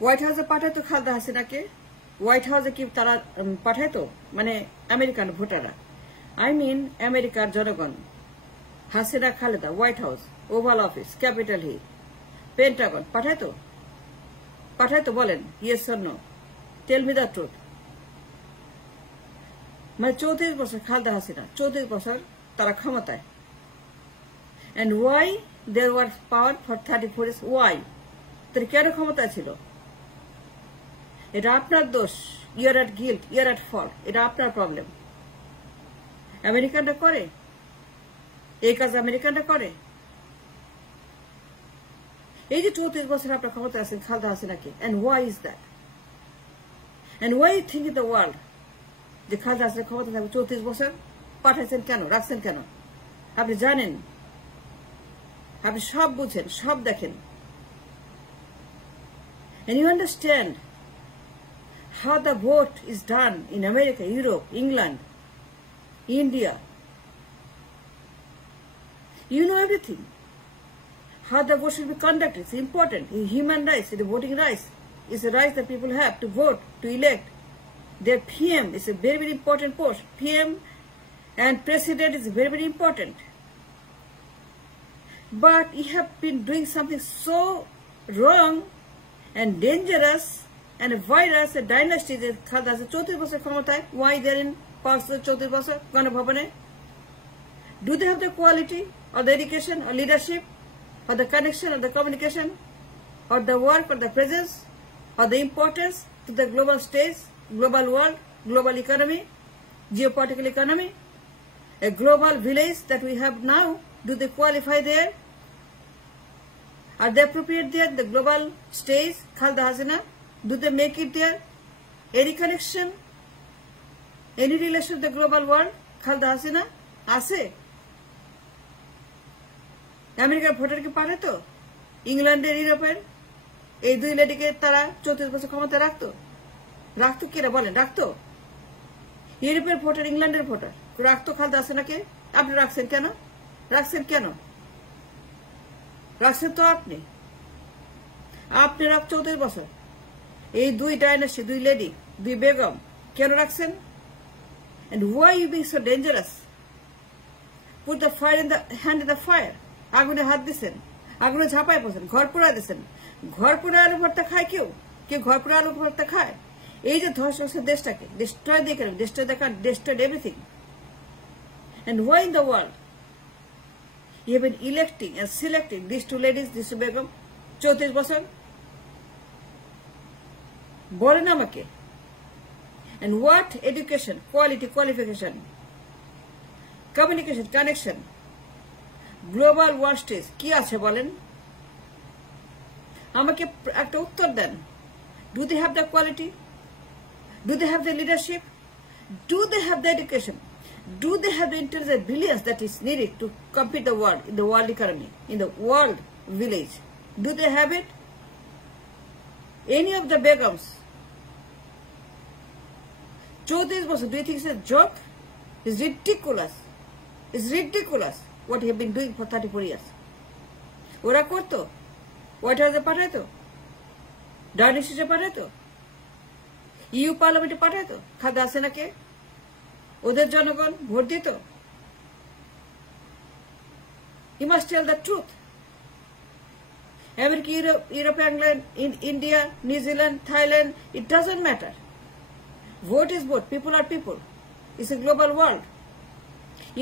হোয়াইট হাউসে পাঠাইতো খালেদা হাসিনাকে, হোয়াইট হাউসে কি তারা পাঠাইতো, মানে আমেরিকান ভোটাররা, আই মিন আমেরিকার জনগণ, Hasina Khaleda, White House, Oval Office, Capitol Hill, Pentagon পাঠাইতো? পাঠাইতো বলেন, yes or no, tell me the truth. মানে 34 বছর খালেদা হাসিনা, 34 বছর তারা ক্ষমতায়, and why there were power for 34 years? why? তারা কেন ক্ষমতায় ছিল? এটা আপনার দোষ, your at guilt, your at fault, এটা আপনার প্রবলেম। আমেরিকানরা করে এই কাজ, আমেরিকানরা করে। এই যে 34 বছর আপনার ক্ষমতা আছেন খালেদা হাসিনাকে, and why is that? and why you think in the world যে খালেদা হাসিনা ক্ষমতা থাকবে 34 বছর? পাঠাইছেন কেন, রাখছেন কেন? আপনি জানেন, আপনি সব বুঝেন, সব দেখেন, and you understand how the vote is done in America, Europe, England, India. You know everything. How the vote should be conducted is important. Human rights, the voting rights, is a right that people have to vote, to elect. Their PM is a very, very important post. PM and President is very, very important. But you have been doing something so wrong and dangerous and a virus, a dynasty that Khaleda has 34 বছর ক্ষমতায়. Why they are in power 34 বছর? গণভবনে? Do they have the quality or the education or leadership or the connection or the communication or the work or the presence or the importance to the global stage, global world, global economy, geopolitical economy, a global village that we have now? Do they qualify there? Are they appropriate there, the global stage, Khaleda Hasina? Do they make it there? Any connection? Any relation to the global world, Khaleda Hasina? আছে? আমেরিকার ভোটারকে পাঠাতো? ইংল্যান্ডের, ইউরোপের এই দুই লেডিকে তারা 34 বছর ক্ষমতা রাখতো? রাখতো কিনা বলেন, রাখতো? ইউরোপের ভোটার, ইংল্যান্ডের ভোটার রাখতো খালেদা হাসিনাকে? আপনি রাখছেন কেন? রাখছেন কেন? রাখছেন তো আপনি রাখ 34 বছর এই দুই ডাইনাস্টি, দুই লেডি, দুই বেগম কেন রাখছেন? And why you being so dangerous? Put the fire in the hand in the fire. আগুনে হাত দিছেন, আগুনে ঝাঁপায় পড়ছেন, ঘর পোড়ায় দিচ্ছেন। ঘর পোড়া আলু ভর্তা খায় কেউ? কেউ ঘর পোড়া আলু ভর্তা খায়? এই যে ধ্বংস করছে দেশটাকে, ডিস্ট্রয় দিয়ে কেন? ডিস্ট্রয় দেখা, destroyed everything. And why in the world you have been electing and selecting these two ladies, these two Begum, 34 বছর? বলেন আমাকে। And what education, quality, qualification, communication, connection, global world stage কি আছে বলেন? আমাকে একটা উত্তর দেন। Do they have the quality? Do they have the leadership? Do they have the education? Do they have the intelligent brilliance that is needed to compete the world, in the world economy, in the world village? Do they have it? Any of the Begums? 34 বছর, do you think it's a joke? It's ridiculous. It's ridiculous what you have been doing for 34 years. ওরা করতো? হোয়াইট হাউসে পাঠাইতো? ডাইনিস্টিতে পাঠাইতো? ইউ পার্লামেন্টে পাঠাইতো খালেদা হাসিনাকে? ওদের জনগণ ভোট দিত? You must tell the truth. America, Europe, England, India, New Zealand, Thailand, it doesn't matter. Vote is vote. People are people. It's a global world.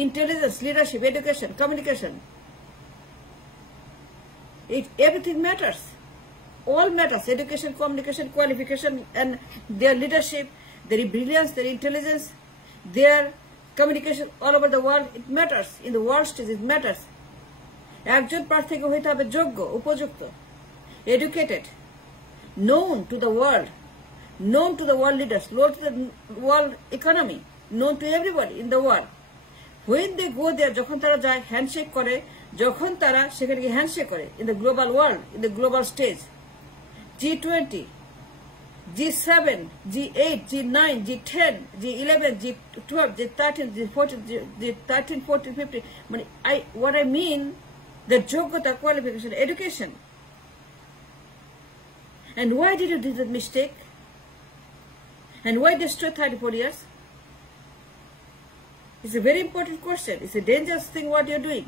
Intelligence, leadership, education, communication. Everything matters. All matters. Education, communication, qualification, and their leadership, their brilliance, their intelligence, their communication all over the world, it matters. In the world stage, it matters. একজন প্রার্থীকে হইতে হবে যোগ্য, উপযুক্ত, educated, known to the world, known to the world leaders, known to the world economy, known to everybody in the world. When they go there, যখন তারা যায় হ্যান্ডশেক করে, যখন তারা সেখানে গিয়ে হ্যান্ডশেক করে in the global world, in the global stage, G20, G7, G8, G9, G10, G11, G12, G13, G14, G13, 14, 15. What I mean, the যোগ্যতা, qualification, education. And why did you do that mistake? And why destroy 34 years? It's a very important question. It's a dangerous thing what you're doing.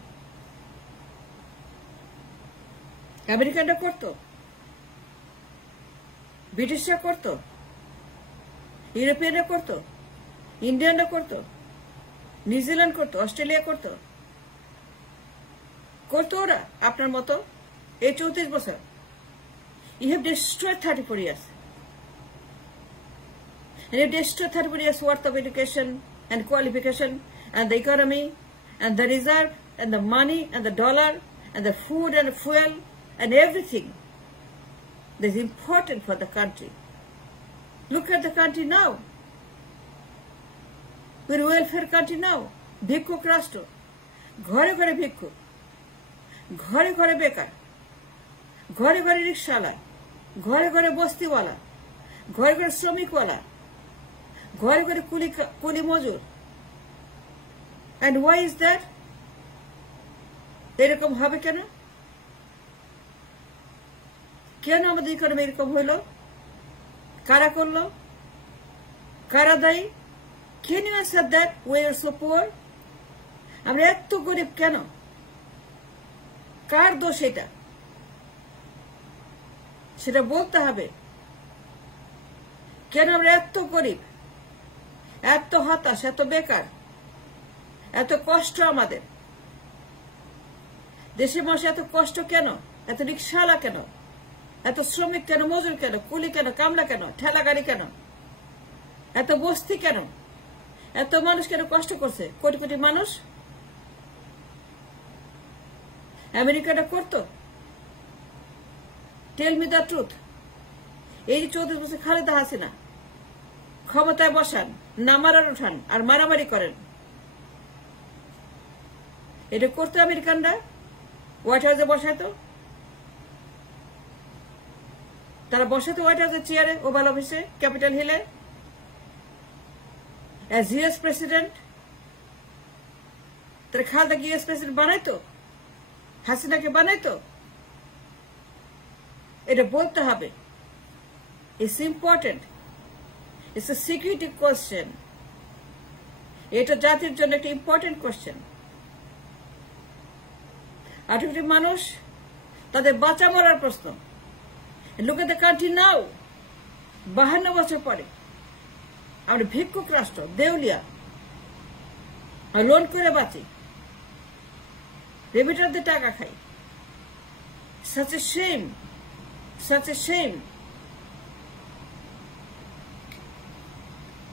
আমেরিকানরা করতো, ব্রিটিশরা করতো, ইউরোপিয়ানরা করতো, ইন্ডিয়ানরা করতো, নিউজিল্যান্ড করতো, অস্ট্রেলিয়া করতো, করতো ওরা আপনার মতো এই 34 বছর। You have destroyed 34 years. And you destroyed 34 years worth of education and qualification and the economy and the reserve and the money and the dollar and the food and the fuel and everything that is important for the country. Look at the country now. We're a welfare country now. ভিক্ষুক রাষ্ট্র, ঘরে ঘরে ভিক্ষুক, ঘরে ঘরে বেকার, ঘরে ঘরে রিক্সাওয়ালা, ঘরে ঘরে বস্তিওয়ালা, ঘরে ঘরে শ্রমিকওয়ালা, ঘরে ঘরে কুলি মজুর। And why is that? এরকম হবে কেন? কেন আমাদের ইকোনমি এরকম হইল? কারা করলো? কারা দায়ী? Can you answer that? We are so poor. আমরা এত গরিব কেন? কার দোষ এটা? সেটা বলতে হবে। কেন আমরা এত গরিব, এত হতাশ, এত বেকার, এত কষ্ট আমাদের দেশের মানুষ? এত কষ্ট কেন? এত রিক্সাওয়ালা কেন? এত শ্রমিক কেন? মজুর কেন? কুলি কেন? কামলা কেন? ঠেলা গাড়ি কেন? এত বস্তি কেন? এত মানুষ কেন কষ্ট করছে? কোটি কোটি মানুষ। আমেরিকাটা করতো? Tell me the truth. এই যে 34 বছর খালেদা হাসিনা ক্ষমতায় বসান, নামার উঠান আর মারামারি করেন, এটা করতো আমেরিকানরা? হোয়াইট হাউসে বসাইতো, তারা বসাতো হোয়াইট হাউসের চেয়ারে, ওভাল অফিসে, ক্যাপিটাল হিলে। অ্যাজ ইউএস প্রেসিডেন্ট তারা খালেদাকে ইউএস প্রেসিডেন্ট বানাইতো, হাসিনাকে বানাইতো? এটা বলতে হবে। It's important, it's a security question. এটা জাতির জন্য একটা ইম্পর্টেন্ট কোয়েশ্চেন। 18 কোটি মানুষ, তাদের বাঁচা মরার প্রশ্ন। লুক এট দ্য কান্ট্রি নাও। 52 বছর পরে আমরা ভিক্ষুক রাষ্ট্র, দেউলিয়া, লোন করে বাঁচি, রেমিটারদের টাকা খাই। Such a shame, such a shame.